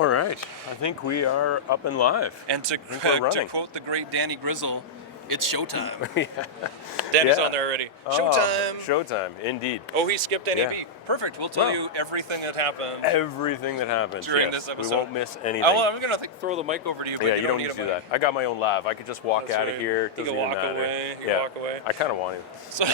All right, I think we are up and live. And to quote the great Danny Grizzle, it's showtime. Yeah. Danny's Yeah. on there already. Oh, Showtime. Showtime, indeed. Oh, he skipped NAB. Yeah. Perfect. We'll tell you everything that happened Everything that happens during this episode. We won't miss anything. I'm going to throw the mic over to you, but yeah, you don't need to do that. I got my own lav. I could just walk out of here. You can walk away. Walk away. I kind of want to. So,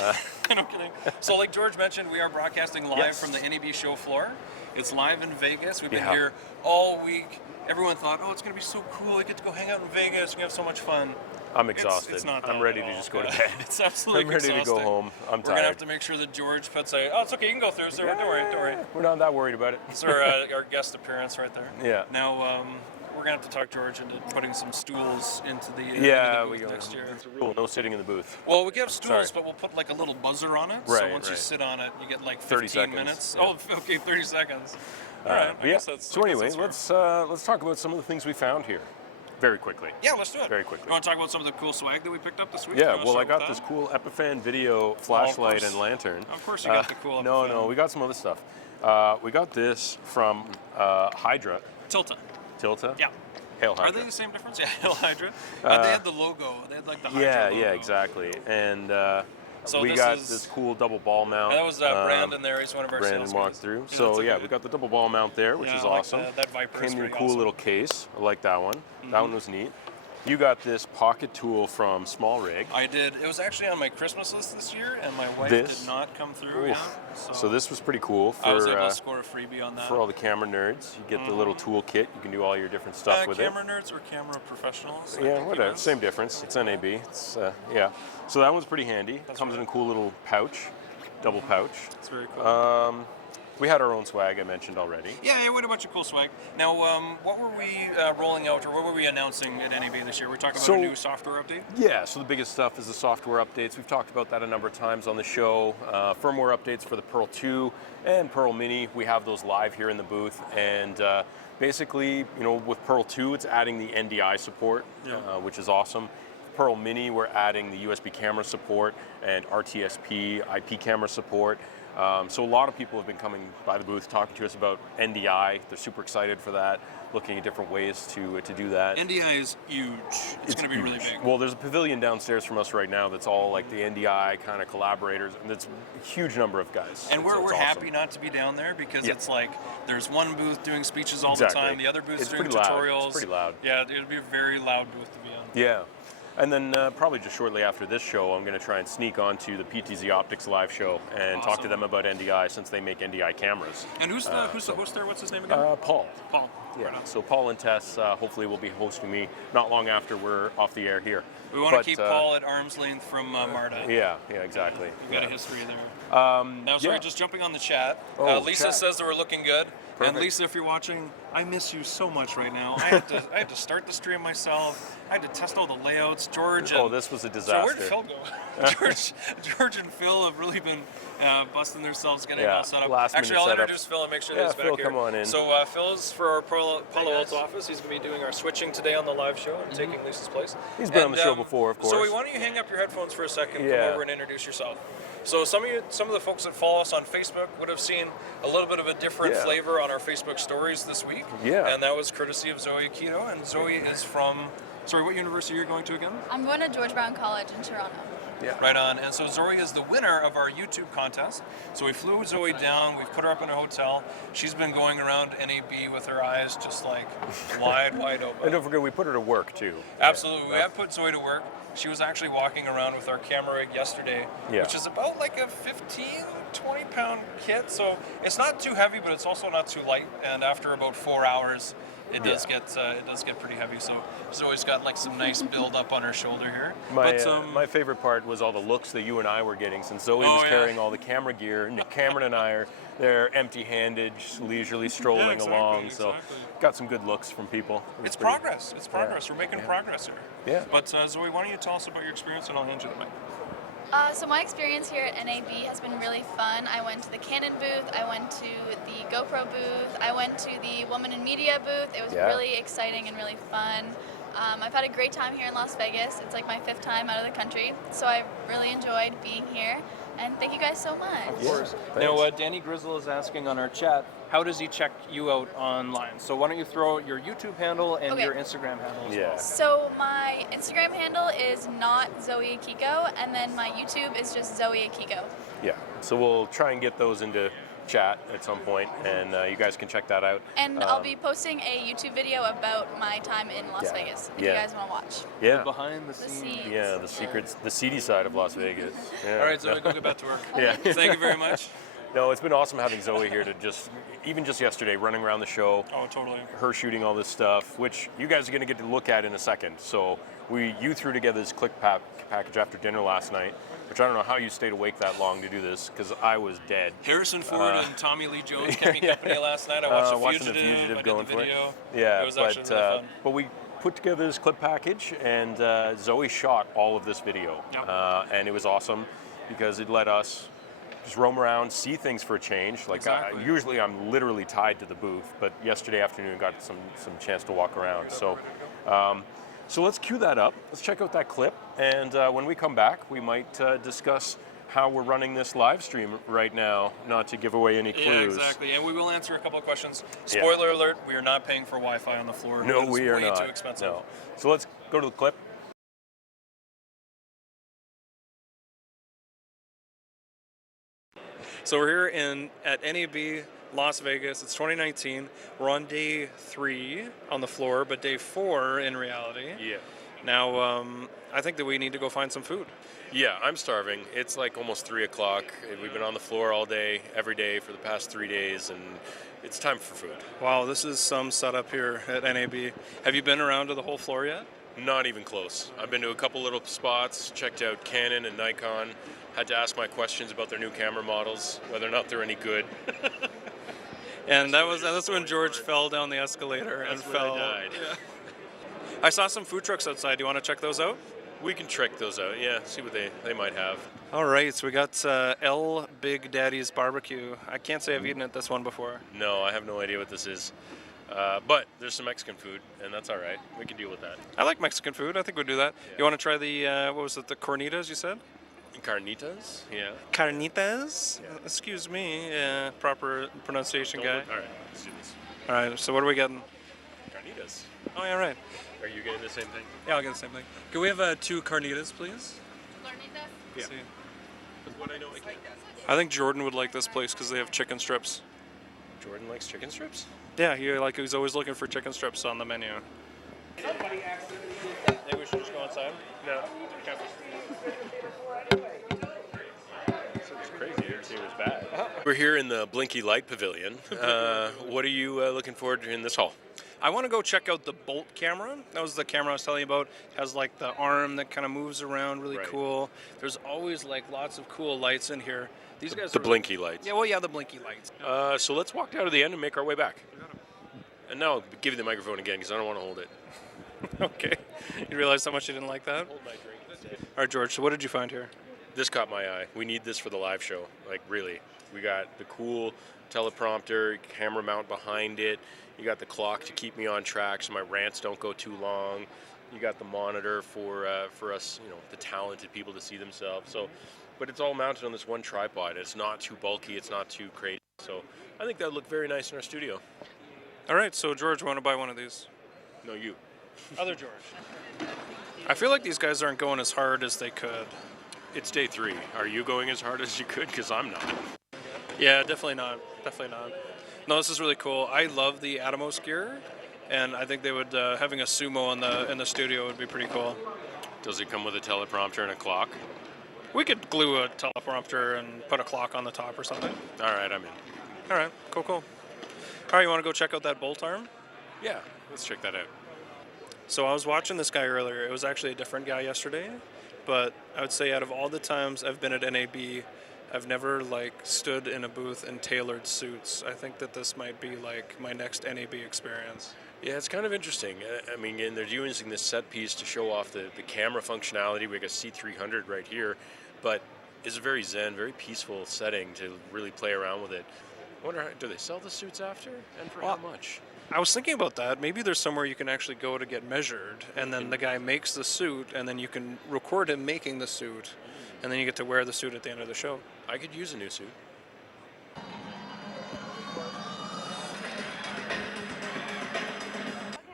I'm kidding. So like George mentioned, we are broadcasting live from the NAB show floor. It's live in Vegas. We've been here all week. Everyone thought, oh, it's going to be so cool. We get to go hang out in Vegas. We have so much fun. I'm exhausted. It's not I'm ready to just go to bed. It's absolutely I'm ready to go home. I'm tired. We're going to have to make sure that George puts oh, it's okay. You can go through. So don't worry. We're not that worried about it. It's our guest appearance right there. Yeah. Now, we're going to have to talk George into putting some stools into the, booth next year. It's a rule. No sitting in the booth. Well, we can have stools, but we'll put like a little buzzer on it. Right, so once you sit on it, you get like 30 15 seconds. minutes. Yeah. Oh, okay, 30 seconds. All right. I guess that's, so anyway, let's talk about some of the things we found here. Very quickly. Yeah, let's do it. Very quickly. You want to talk about some of the cool swag that we picked up this week? Yeah, well, I got this cool Epiphan video flashlight and lantern. Of course you got the cool Epiphan. No, we got some other stuff. We got this from Hydra. Tilta? Yeah. Hail Hydra. Are they the same difference? Yeah, Hail Hydra. They had the logo. They had like the Hydra logo. Yeah, exactly. And so we got this cool double ball mount. And that was Brandon there. He's one of our Brandon sales walked guys. through. So yeah, we got the double ball mount there, which is awesome. That Viper Came is in a pretty cool awesome. little case. I like that one. That one was neat. You got this pocket tool from Small Rig. I did. It was actually on my Christmas list this year, and my wife did not come through. Yeah, so this was pretty cool. I was able to score a freebie on that. For all the camera nerds, you get the little tool kit. You can do all your different stuff with camera nerds or camera professionals? Yeah, whatever. Same difference. It's NAB. It's yeah. So that one's pretty handy. Comes in a cool little pouch, double pouch. It's very cool. We had our own swag, I mentioned already. Yeah, we had a bunch of cool swag. Now, what were we rolling out, or what were we announcing at NAB this year? We're talking about a new software update? Yeah, so the biggest stuff is the software updates. We've talked about that a number of times on the show. Firmware updates for the Pearl 2 and Pearl Mini. We have those live here in the booth. And basically, with Pearl 2, it's adding the NDI support, which is awesome. Pearl Mini, we're adding the USB camera support and RTSP IP camera support. So a lot of people have been coming by the booth talking to us about NDI. They're super excited for that, looking at different ways to do that. NDI is huge. It's going to be really big. Well, there's a pavilion downstairs from us right now that's all like the NDI kind of collaborators, and it's a huge number of guys. And we're happy not to be down there because it's like there's one booth doing speeches all the time, the other booth's doing tutorials. It's pretty loud. Yeah, it'll be a very loud booth to be on. Yeah. And then probably just shortly after this show, I'm going to try and sneak onto the PTZ Optics live show and talk to them about NDI since they make NDI cameras. And who's the host there? What's his name again? Paul. Paul. Yeah. So Paul and Tess hopefully will be hosting me not long after we're off the air here. We want to keep Paul at arm's length from Marta. Yeah, exactly. We've got a history there. Now, sorry, just jumping on the chat. Lisa says that we're looking good. Perfect. And Lisa, if you're watching, I miss you so much right now. I had to start the stream myself. I had to test all the layouts. George and this was a disaster. So where did Phil go? George and Phil have really been busting themselves getting all set up. Actually, I'll introduce Phil and make sure that he's back Phil, here. come on in. So Phil's for our Palo Alto office. He's going to be doing our switching today on the live show and taking Lisa's place. He's been on the show before, of course. So why don't you hang up your headphones for a second, come over and introduce yourself. So some of the folks that follow us on Facebook would have seen a little bit of a different flavor on our Facebook stories this week. Yeah. And that was courtesy of Zoe Keto. And Zoe is from, sorry, what university are you going to again? I'm going to George Brown College in Toronto. Yeah. Right on. And so Zoe is the winner of our YouTube contest. So we flew Zoe down. We've put her up in a hotel. She's been going around NAB with her eyes just like wide open. And don't forget, we put her to work too. Absolutely. We have put Zoe to work. She was actually walking around with our camera rig yesterday, which is about like a 15, 20 pound kit. So it's not too heavy, but it's also not too light. And after about 4 hours, it does get pretty heavy. So Zoe's got like some nice build up on her shoulder here. My favorite part was all the looks that you and I were getting since Zoe was carrying all the camera gear, and Cameron and I are there empty-handed, just leisurely strolling along. So got some good looks from people. It's progress. It's progress. We're making progress here. Yeah. But Zoe, why don't you tell us about your experience, and I'll hand you the mic. So my experience here at NAB has been really fun. I went to the Canon booth, I went to the GoPro booth, I went to the Woman in Media booth. It was really exciting and really fun. I've had a great time here in Las Vegas. It's like my 5th time out of the country, so I really enjoyed being here. And thank you guys so much. Of course. Now, Danny Grizzle is asking on our chat, how does he check you out online? So why don't you throw out your YouTube handle and Okay. your Instagram handle as Yeah. well? So my Instagram handle is not Zoe Akiko, and then my YouTube is just Zoe Akiko. Yeah. So we'll try and get those into chat at some point, and you guys can check that out. And I'll be posting a YouTube video about my time in Las Yeah. Vegas if Yeah. you guys want to watch. Yeah. Behind the The scenes. scenes. Yeah, the secrets, the seedy side of Las Vegas. Yeah. All right, Zoe, go get back to work. Yeah. Thank you very much. No, it's been awesome having Zoe here to even just yesterday, running around the show, Oh, totally. her shooting all this stuff, which you guys are going to get to look at in a second. So you threw together this clip package after dinner last night, which I don't know how you stayed awake that long to do this, because I was dead. Harrison Ford and Tommy Lee Jones kept me company last night. I watched Watching The The Fugitive. Fugitive I did going the for it. video. Yeah, It was actually really fun. but we put together this clip package, and Zoe shot all of this video, Yep. and it was awesome because it let us just roam around, see things for a change. Like Exactly. usually I'm literally tied to the booth, but yesterday afternoon got some chance to walk around. So so let's cue that up. Let's check out that clip, and when we come back, we might discuss how we're running this live stream right now, not to give away any clues. Yeah, exactly. And we will answer a couple of questions. Yeah. Spoiler alert, we are not paying for Wi-Fi on the floor. No, It is we are way not. too expensive. No. So let's go to the clip. So we're here at NAB Las Vegas. It's 2019. We're on day 3 on the floor, but day 4 in reality. Yeah. Now, I think that we need to go find some food. Yeah, I'm starving. It's like almost 3 o'clock. We've been on the floor all day, every day for the past 3 days, and it's time for food. Wow, this is some setup here at NAB. Have you been around to the whole floor yet? Not even close. I've been to a couple little spots, checked out Canon and Nikon, had to ask my questions about their new camera models, whether or not they're any good. And that's when George fell down the escalator and That's when I fell. died. Yeah. I saw some food trucks outside. Do you want to check those out? We can check those out, yeah, see what they might have. All right, so we got El Big Daddy's Barbecue. I can't say I've eaten at this one before. No, I have no idea what this is. But there's some Mexican food, and that's all right. We can deal with that. I like Mexican food. I think we'll do that. Yeah. You want to try the, what was it, the cornitas you said? Carnitas? Yeah. Carnitas? Yeah. Excuse me, proper pronunciation Don't guy. look- all right, let's do this. All right, so what are we getting? Carnitas. Oh, yeah, right. Are you getting the same thing? Yeah, I'll get the same thing. Can we have 2 carnitas, please? Yeah. See. That's what I know. I think Jordan would like this place because they have chicken strips. Jordan likes chicken strips? Yeah, he's always looking for chicken strips on the menu. Maybe we should just go inside? No. It's crazy. Everything was bad. We're here in the Blinky Light Pavilion. What are you looking forward to in this hall? I want to go check out the Bolt camera. That was the camera I was telling you about. It has like the arm that kind of moves around, really Right. cool. There's always like lots of cool lights in here. These guys The are blinky lights. Yeah, well, yeah, the blinky lights. So let's walk down to the end and make our way back. And now I'll give you the microphone again because I don't want to hold it. Okay. You realize how much you didn't like that? Hold my drink instead. All right, George, so what did you find here? This caught my eye. We need this for the live show. Like, really. We got the cool teleprompter, camera mount behind it. You got the clock to keep me on track so my rants don't go too long. You got the monitor for us, the talented people to see themselves. So, but it's all mounted on this one tripod. It's not too bulky. It's not too crazy. So I think that would look very nice in our studio. All right, so George, want to buy one of these? No, you. Other George. I feel like these guys aren't going as hard as they could. It's day 3. Are you going as hard as you could? Because I'm not. Yeah, definitely not. Definitely not. No, this is really cool. I love the Atomos gear, and I think they would having a sumo in the studio would be pretty cool. Does it come with a teleprompter and a clock? We could glue a teleprompter and put a clock on the top or something. All right, I'm in. All right, cool. All right, you want to go check out that bolt arm? Yeah, let's check that out. So I was watching this guy earlier. It was actually a different guy yesterday, but I would say out of all the times I've been at NAB, I've never stood in a booth in tailored suits. I think that this might be like my next NAB experience. Yeah, it's kind of interesting. I mean, and they're using this set piece to show off the camera functionality. We got a C300 right here, but it's a very zen, very peaceful setting to really play around with it. I wonder, do they sell the suits after, and for how much? I was thinking about that. Maybe there's somewhere you can actually go to get measured, and then the guy makes the suit, and then you can record him making the suit, and then you get to wear the suit at the end of the show. I could use a new suit.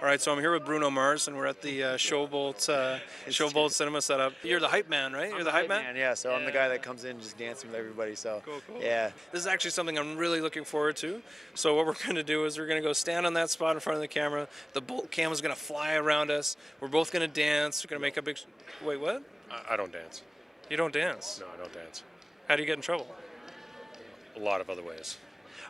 All right, so I'm here with Bruno Mars, and we're at the Showbolt Cinema setup. You're the hype man, right? You're the hype man? Yeah, so I'm the guy that comes in just dancing with everybody, so Cool. yeah. This is actually something I'm really looking forward to. So what we're going to do is we're going to go stand on that spot in front of the camera. The bolt cam is going to fly around us. We're both going to dance. We're going to make a big... Wait, what? I don't dance. You don't dance? No, I don't dance. How do you get in trouble? A lot of other ways.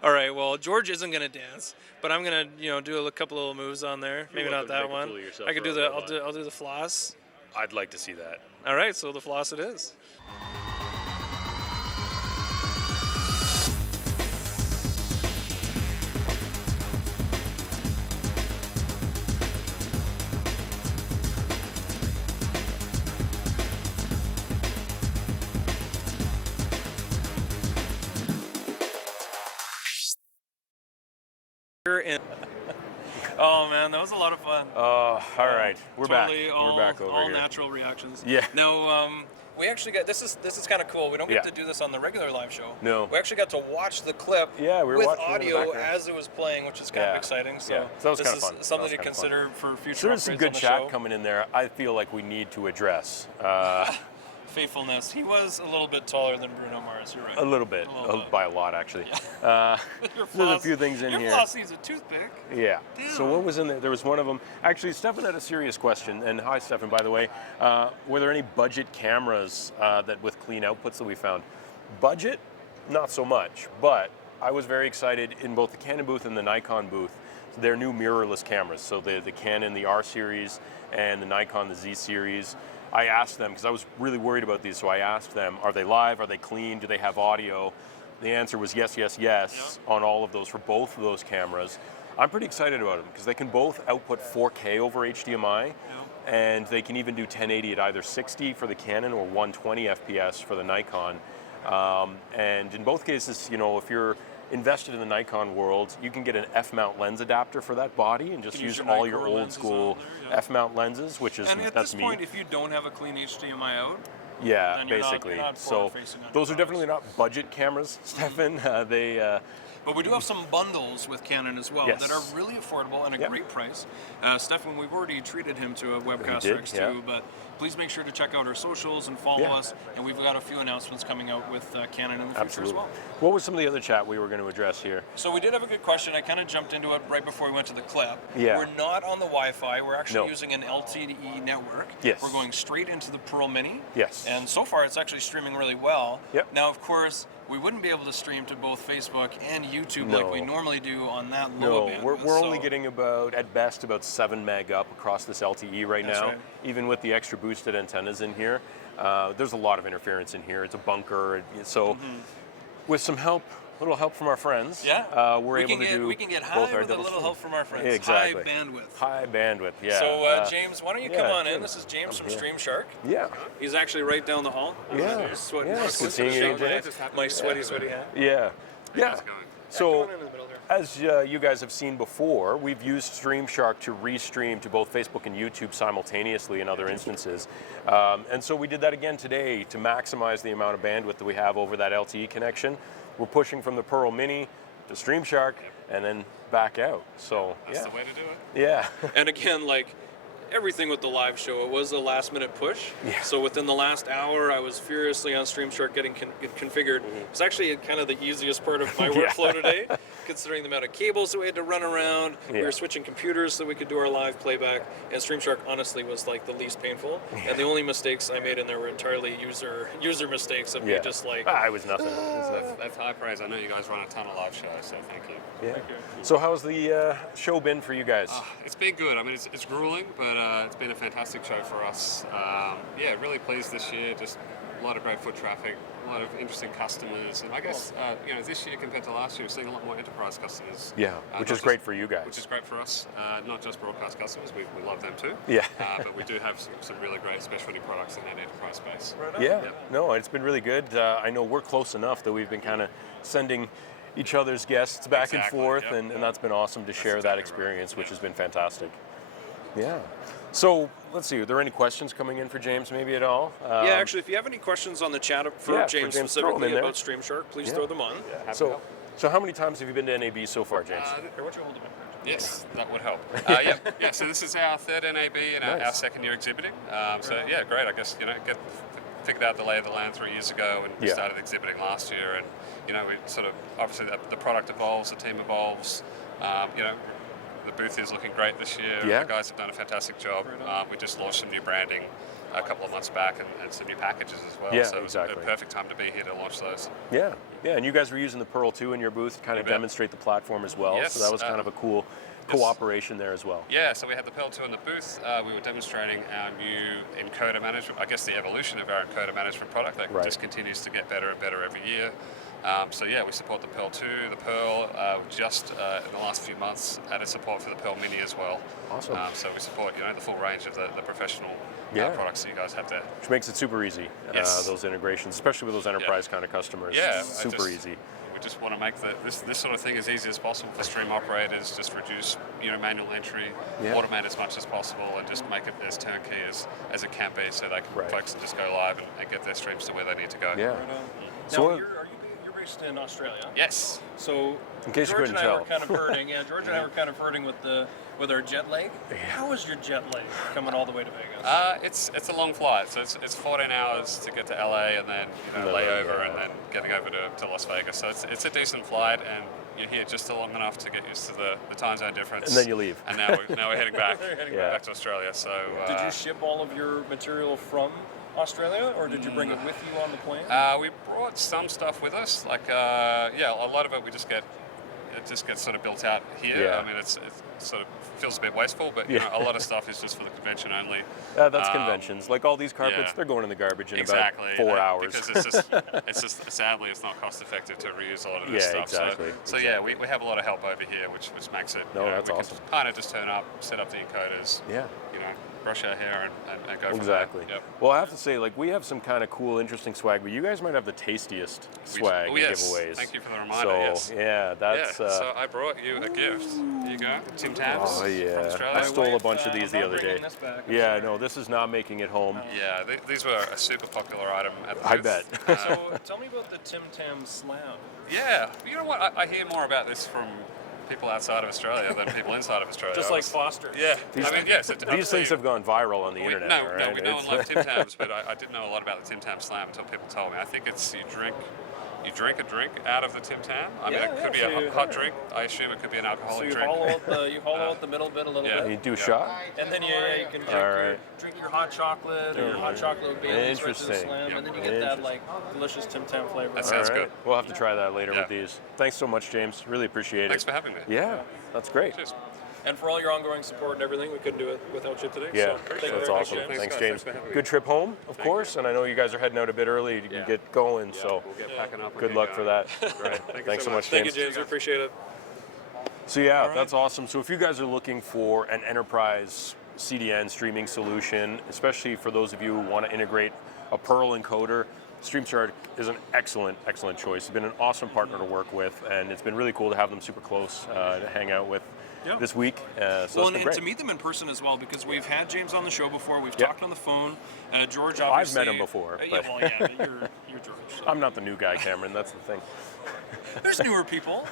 All right, well, George isn't going to dance, but I'm going to, do a couple little moves on there. Maybe not that one. I could do the I'll do the floss. I'd like to see that. All right, so the floss it is. Oh man, that was a lot of fun. All right, we're Totally back. All, We're back over all here. natural reactions. Yeah. No, we actually got this is kind of cool. We don't get Yeah. to do this on the regular live show. No. We actually got to watch the clip. Yeah, we were with watching it in the audio background. as it was playing, which is kind of exciting. So, Yeah. So that was this kinda is fun. something That to was kinda consider for future. So there's some upgrades good on the chat show. coming in there. I feel like we need to address Faithfulness. He was a little bit taller than Bruno Mars. You're right. a little bit, by a lot actually. There's a few things in your here. floss needs a toothpick. Yeah. Damn. So what was in there? There was one of them. Actually, Stefan had a serious question. And hi, Stefan, by the way. Were there any budget cameras that with clean outputs that we found? Budget, not so much. But I was very excited in both the Canon booth and the Nikon booth. Their new mirrorless cameras. So the Canon, the R series, and the Nikon, the Z series. I asked them, because I was really worried about these, so I asked them, are they live, are they clean, do they have audio? The answer was yes on all of those, for both of those cameras. I'm pretty excited about them, because they can both output 4K over HDMI, and they can even do 1080 at either 60 for the Canon or 120 FPS for the Nikon. And in both cases, if you're invested in the Nikon world, you can get an F-mount lens adapter for that body and just use all your old school F-mount lenses, which is And at that's this me. point, if you don't have a clean HDMI out, Yeah, then you're basically. not So forward-facing on those are your definitely not budget cameras, Stefan. But we do have some bundles with Canon as well Yes. that are really affordable and a Yep. great price. Stefan, we've already treated him to a Webcaster did, X2, yeah. but please make sure to check out our socials and follow Yeah. us. And we've got a few announcements coming out with Canon in the future Absolutely. as well. What was some of the other chat we were going to address here? So we did have a good question. I kind of jumped into it right before we went to the clip. Yeah. We're not on the Wi-Fi. We're actually No. using an LTE network. Yes. We're going straight into the Pearl Mini. Yes. And so far, it's actually streaming really well. Yep. Now, of course, we wouldn't be able to stream to both Facebook and YouTube No. like we normally do on that No, low bandwidth. we're only so- getting at best, about 7 meg up across this LTE right That's now. right. Even with the extra boosted antennas in here, there's a lot of interference in here. It's a bunker, so with some help, little help from our friends, we're able to do we can get both high our with a double little stream. help from our friends. Exactly. High bandwidth. High bandwidth, yeah. So James, why don't you come on in? James, This is James from here. StreamShark. Yeah. He's actually right down the hall. Yeah. Sweat, Yeah, it's good seeing you, James. My sweaty hat. Yeah. Yeah. So, Come on in the middle there. as you guys have seen before, we've used StreamShark to restream to both Facebook and YouTube simultaneously in other instances. And so we did that again today to maximize the amount of bandwidth that we have over that LTE connection. We're pushing from the Pearl Mini to StreamShark and then back out. So, That's the way to do it. yeah. And again, like everything with the live show, it was a last minute push. Yeah. So within the last hour, I was furiously on StreamShark getting configured. It's actually kind of the easiest part of my workflow today, considering the amount of cables that we had to run around. We Yeah. were switching computers so we could do our live playback. And StreamShark honestly was like the least painful. And the only mistakes I made in there were entirely user mistakes of me just like. It was nothing. It was nothing. That's high praise. I know you guys run a ton of live shows, so thank you. Yeah. So how's the show been for you guys? It's been good. I mean, it's grueling, but it's been a fantastic show for us. Yeah, really pleased this year. Just a lot of great foot traffic, a lot of interesting customers, and I guess this year compared to last year, we're seeing a lot more enterprise customers. Yeah, which is great for you guys. Which is great for us. Not just broadcast customers, we love them too. Yeah. But we do have some really great specialty products in that enterprise space. Yeah, no, it's been really good. I know we're close enough that we've been kind of sending each other's guests back and forth, and that's been awesome to share that experience, which has been fantastic. Yeah. So let's see, are there any questions coming in for James maybe at all? Yeah, actually, if you have any questions on the chat for for James James, throw 'em in specifically there. about StreamShark, please throw them on. So how many times have you been to NAB so far, James? Here, why don't you hold them up? Yes, that would help. Yeah. So this is our third NAB and our Nice. second year exhibiting. So yeah, great. I guess figured out the lay of the land 3 years ago and started exhibiting last year. And we sort of obviously the product evolves, the team evolves. The booth is looking great this year. Yeah. The guys have done a fantastic job. We just launched some new branding a couple of months back and some new packages as well. Yeah, so it was exactly. a perfect time to be here to launch those. Yeah, and you guys were using the Pearl 2 in your booth to kind of demonstrate the platform as well. Yes, So that was kind of a cool cooperation there as well. Yeah, so we had the Pearl 2 in the booth. We were demonstrating our new encoder management, I guess the evolution of our encoder management product that just continues to get better and better every year. So yeah, we support the Pearl 2, the Pearl, just in the last few months added support for the Pearl Mini as well. Awesome. So we support the full range of the professional products that you guys have there. Which makes it super easy, those integrations, especially with those enterprise kind of customers. Yeah, super easy. We just want to make this sort of thing as easy as possible for stream operators, just reduce manual entry, automate as much as possible, and just make it as turnkey as it can be so they can folks can just go live and get their streams to where they need to go. Yeah. Right on. So Now, you're based in Australia. Yes. So in case George you couldn't and I tell. were kind of hurting. Yeah, George and I were kind of hurting with our jet lag. How was your jet lag coming all the way to Vegas? It's a long flight, so it's 14 hours to get to LA and then layover and then getting over to Las Vegas. So it's a decent flight, and you're here just long enough to get used to the time zone difference. And then you leave. And now we're heading back back to Australia. So Did you ship all of your material from Australia, or did you bring it with you on the plane? We brought some stuff with us. Like a lot of it it just gets sort of built out here. Yeah. I mean, it sort of feels a bit wasteful, but a lot of stuff is just for the convention only. That's conventions. Like all these carpets, they're going in the garbage in about 4 hours. Because it's just sadly it's not cost effective to reuse a lot of this stuff. Exactly. So yeah, we have a lot of help over here, which makes it. That's we awesome. can kind of just turn up, set up the encoders. Yeah. Brush our hair and go from Exactly. there. Yep. Well, I have to say, like, we have some kind of cool, interesting swag, but you guys might have the tastiest swag and giveaways. Thank you for the reminder. So, yes. yeah, that's. So I brought you a gift. Here you go, Tim Tams. Oh yeah, from Australia. I stole a bunch of these the not other day. bringing this back, I'm Yeah, sorry. no, this is not making it home. Yeah, these were a super popular item at the I booth. bet. So tell me about the Tim Tam Slam. Yeah, you know what? I hear more about this from people outside of Australia than people inside of Australia. Just like Foster. Yeah, These, yes. these things have gone viral on the internet. No, all right? we know and love Tim Tams, but I didn't know a lot about the Tim Tam Slam until people told me. I think it's you drink a drink out of the Tim Tam. I mean, it could be a hot drink. I assume it could be an So alcoholic you drink. hollow out the middle bit a little Yeah. bit, You do a shot? and then you can drink your hot chocolate or your hot chocolate Baileys right to the Interesting. slam, and then you get that like delicious Tim Tam flavor. That sounds All right. good. We'll have to try that later Yeah. with these. Thanks so much, James. Really appreciate Thanks it. for having me. Yeah, that's great. Cheers. And for all your ongoing support and everything, we couldn't do it without you today. Yeah, so thank you that's very much, awesome. James. Thanks, guys. James. Thanks for having me. Good trip home, of course, and I know you guys are heading out a bit early to get going, so We'll get packing up. good luck for that. Great. Thanks so much, Thank James. you, James. We appreciate it. So yeah, that's awesome. So if you guys are looking for an enterprise CDN streaming solution, especially for those of you who want to integrate a Pearl encoder, StreamShark is an excellent choice. It's been an awesome partner to work with, and it's been really cool to have them super close to hang out with this week. So And great. to meet them in person as well, because we've had James on the show before. We've Yep. talked on the phone. George, I've obviously. met him before, Yeah, but- well, yeah, you're George. So. I'm not the new guy, Cameron. That's the thing. There's newer people.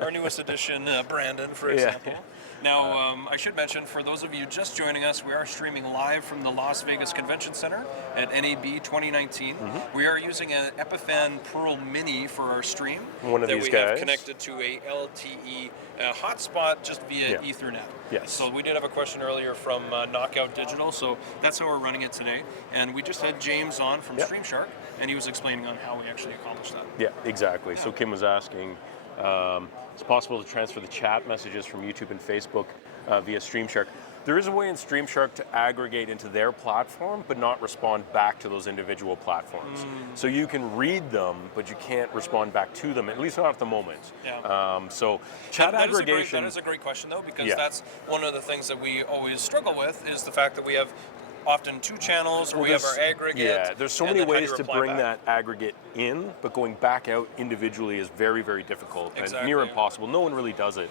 Our newest addition, Brandon, for example. Now, I should mention, for those of you just joining us, we are streaming live from the Las Vegas Convention Center at NAB 2019. We are using an Epiphan Pearl Mini for our stream. One of that these we guys. have connected to a LTE hotspot just via Ethernet. Yes. So we did have a question earlier from Knockout Digital, so that's how we're running it today. And we just had James on from StreamShark, and he was explaining on how we actually accomplished that. Yeah, exactly. So Kim was asking, it's possible to transfer the chat messages from YouTube and Facebook via StreamShark. There is a way in StreamShark to aggregate into their platform, but not respond back to those individual platforms. So you can read them, but you can't respond back to them, at least not at the moment. Yeah. So chat That aggregation. is a great question, though, because Yeah. that's one of the things that we always struggle with is the fact that we have often two channels, or we have our aggregate. Yeah, there's so and many then how do ways you to reply bring back? that aggregate in, but going back out individually is very, very difficult and Exactly. near impossible. No one really does it.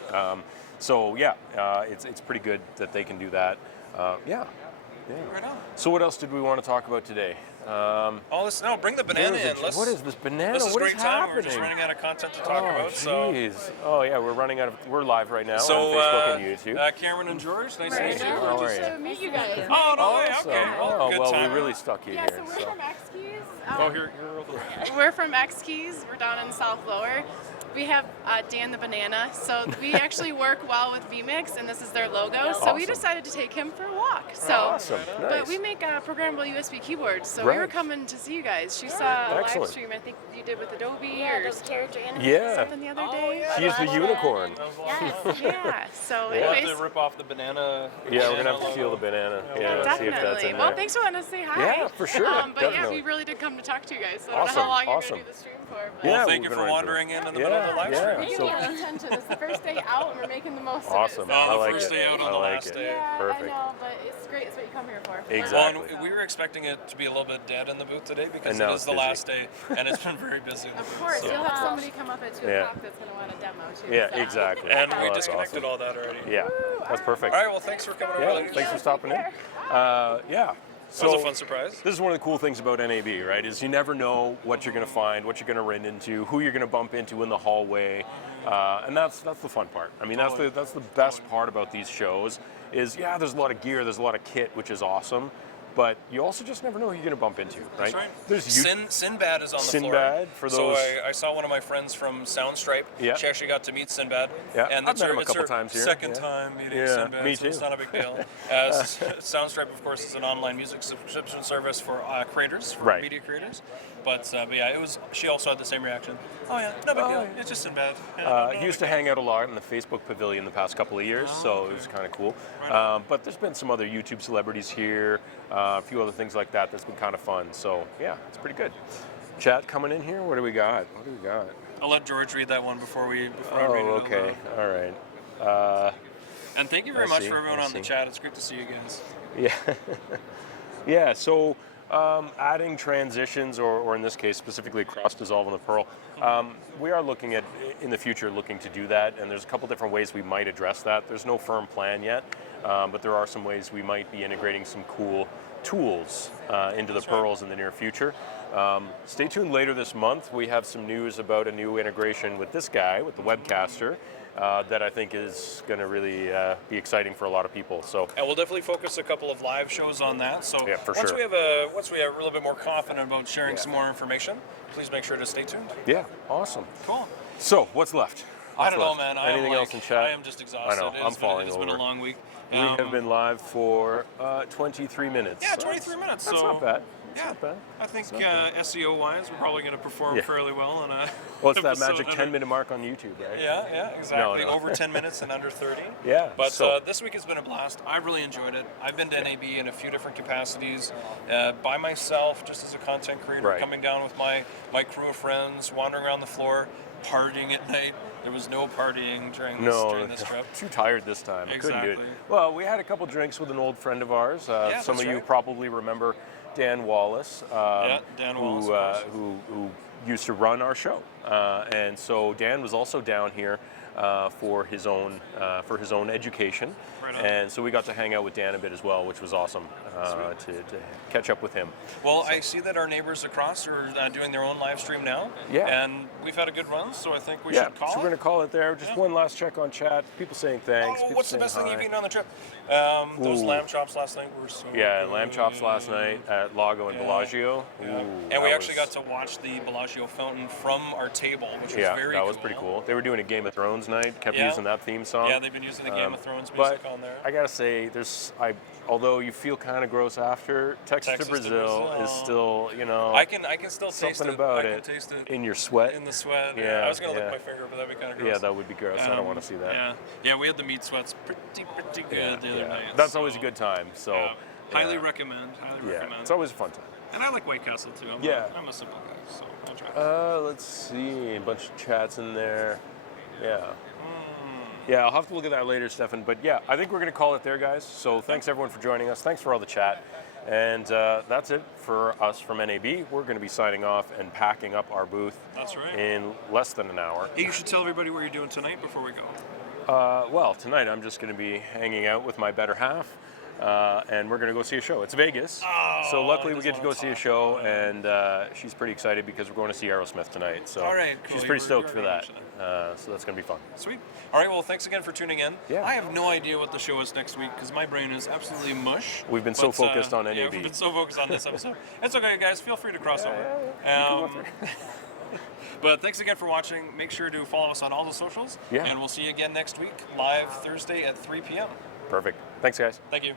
So yeah, it's pretty good that they can do that. Yeah. Right on. So what else did we want to talk about today? Bring the banana in. What is this banana? This is What great time. happening? We're just running out of content to talk about. So, Oh yeah, we're live right now on Facebook and YouTube. Cameron and George, nice to meet you. How are To you? meet you guys. Oh, no way. Awesome. Okay. Oh, Good well, time. we really stuck you Yeah, here. so we're from X Keys. Here over there. We're from X Keys. We're down in South Lower. We have Dan the Banana. So we actually work well with vMix, and this is their logo. So we Awesome. decided to take him for a walk. So, Awesome. Nice. But we make programmable USB keyboards. So we were Right. coming to see you guys. She saw a live Excellent. stream. I think you did with Adobe Yeah, or those character animations. Yeah. something the other day. He's the unicorn. Yeah. So We'll have anyways. to rip off the banana. Yeah, we're gonna have to logo. peel the banana. Yeah, Yeah, see if that's definitely. in Well, there. thanks for letting us say hi. Yeah, for sure, But yeah, definitely. we really did come to talk to you guys. So I don't Awesome, know how long awesome. you're going to do the stream for. But Yeah, Well, thank we've you been for right wandering through in it. the middle of the live Yeah, stream. we so- didn't pay attention. It's the first day out, and we're making the most Awesome. of it. Oh, I the like first it. day out on I the like last it. day. Yeah, Perfect. I know, but it's great. It's what you come here for. Exactly. Well, and we were expecting it to be a little bit dead in the booth today because And now it it's is the busy. last day, and it's been very busy. In the Of booth, course, so. you'll have somebody come up at 2 Yeah. o'clock that's going to want a demo too. Yeah, so. exactly. And we Well, that's disconnected awesome. all that already. Yeah, that's perfect. All right, well, thanks for coming over. Yeah, ladies. thanks for stopping in. Yeah. That was a fun surprise. This is one of the cool things about NAB, right? Is you never know what you're going to find, what you're going to run into, who you're going to bump into in the hallway, and that's the fun part. I mean, that's the best part about these shows. Is there's a lot of gear, there's a lot of kit, which is awesome. But you also just never know who you're going to bump into, right? That's right. There's Sinbad is on the floor. Sinbad, for those- So I saw one of my friends from Soundstripe. Yeah. She actually got to meet Sinbad. Yeah, And I've it's met her, him a it's couple her times here. second Yeah. time meeting Yeah, Sinbad, me so it's too. not a big deal. Soundstripe, of course, is an online music subscription service for creators, for Right. media creators. But yeah, she also had the same reaction. Oh yeah, no big deal. It's just Sinbad. He used to hang out a lot in the Facebook pavilion the past couple of years, so it was kind of cool. But there's been some other YouTube celebrities here, a few other things like that that's been kind of fun. So yeah, it's pretty good. Chat coming in here. What do we got? I'll let George read that one before we read it. Oh, out okay. loud. All right. And thank you very I much see, for everyone I on the see. chat. It's great to see you guys. Yeah. Yeah, so adding transitions, or in this case, specifically cross-dissolve on the Pearl, we are looking at, in the future, looking to do that, and there's a couple different ways we might address that. There's no firm plan yet, but there are some ways we might be integrating some cool tools into the Pearls in the near future. Stay tuned later this month. We have some news about a new integration with this guy, with the Webcaster, that I think is going to really be exciting for a lot of people. So And we'll definitely focus a couple of live shows on that. So Yeah, for once sure. once we are a little bit more confident about sharing some more information, please make sure to stay tuned. yeah, awesome. Cool. So what's left? I What's don't know, left? man. Anything else in chat? I am just exhausted. I know. I'm falling It's been a over. long week. We have been live for 23 minutes. Yeah, So 23 minutes. That's so not bad. It's Yeah, not bad. I think It's not bad. SEO-wise, we're probably going to perform Yeah. fairly well on a. Well, it's that episode magic under- 10-minute mark on YouTube, right? Yeah, exactly. No. Over 10 minutes and under 30. Yeah, But so- this week has been a blast. I've really enjoyed it. I've been to NAB in a few different capacities, by myself, just as a content creator, Right. coming down with my crew of friends, wandering around the floor, partying at night. There was no partying during this trip. Too tired this time. I couldn't do it. Exactly. Well, we had a couple drinks with an old friend of ours. Yeah, some that's of you right. probably remember Dan Wallace. Dan Wallace, of course. Who used to run our show, and so Dan was also down here for his own education, Right on. and so we got to hang out with Dan a bit as well, which was awesome to catch up with him. Well, I see that our neighbors across are doing their own live stream now. Yeah. And we've had a good run, so I think we Yeah, should call so it. we're gonna call it there. Just one last check on chat. People saying thanks. Oh, people what's the saying best thing hi. you've eaten on the trip? Those Ooh. lamb chops last night were so Yeah, good. lamb chops last night at Lago and Yeah. Bellagio. Yeah. Ooh, And that we actually was- got to watch the Bellagio fountain from our table, which was Yeah, very that cool. was pretty cool. They were doing a Game of Thrones night. Kept Yeah. using that theme song. Yeah, they've been using the Game of Thrones music But on there. I gotta say, although you feel kind of gross after, Texas to Brazil is still, I can still taste something it. about I it can taste it in your sweat. in the sweat. Yeah, I was gonna yeah. lick my finger, but that'd be kind of gross. Yeah, that would be gross. I don't want to see that. Yeah, we had the meat sweats pretty good the other night. That's always a so, good time. So, yeah. Highly yeah. recommend. Highly Yeah, recommend. it's always a fun time. And I like White Castle too. I'm a simple guy, so I'll try. Let's see, a bunch of chats in there. Yeah. Yeah, I'll have to look at that later, Stefan. But yeah, I think we're going to call it there, guys. So thanks everyone for joining us. Thanks for all the chat. And that's it for us from NAB. We're going to be signing off and packing up our booth That's right. in less than an hour. Hey, you should tell everybody what you're doing tonight before we go. Well, tonight I'm just going to be hanging out with my better half, and we're going to go see a show. It's Vegas, so luckily we get to go see a show, and she's pretty excited because we're going to see Aerosmith tonight. So All right, cool. she's pretty stoked You're for that. mention So that's going to be fun. Sweet. All right, well, thanks again for tuning in. Yeah. I have no idea what the show is next week because my brain is absolutely mush. We've been so focused on Yeah, NAB. we've been so focused on this episode. It's okay, guys. Feel free to cross over. But thanks again for watching. Make sure to follow us on all the socials. Yeah. And we'll see you again next week, live Thursday at 3 p.m. Perfect. Thanks, guys. Thank you.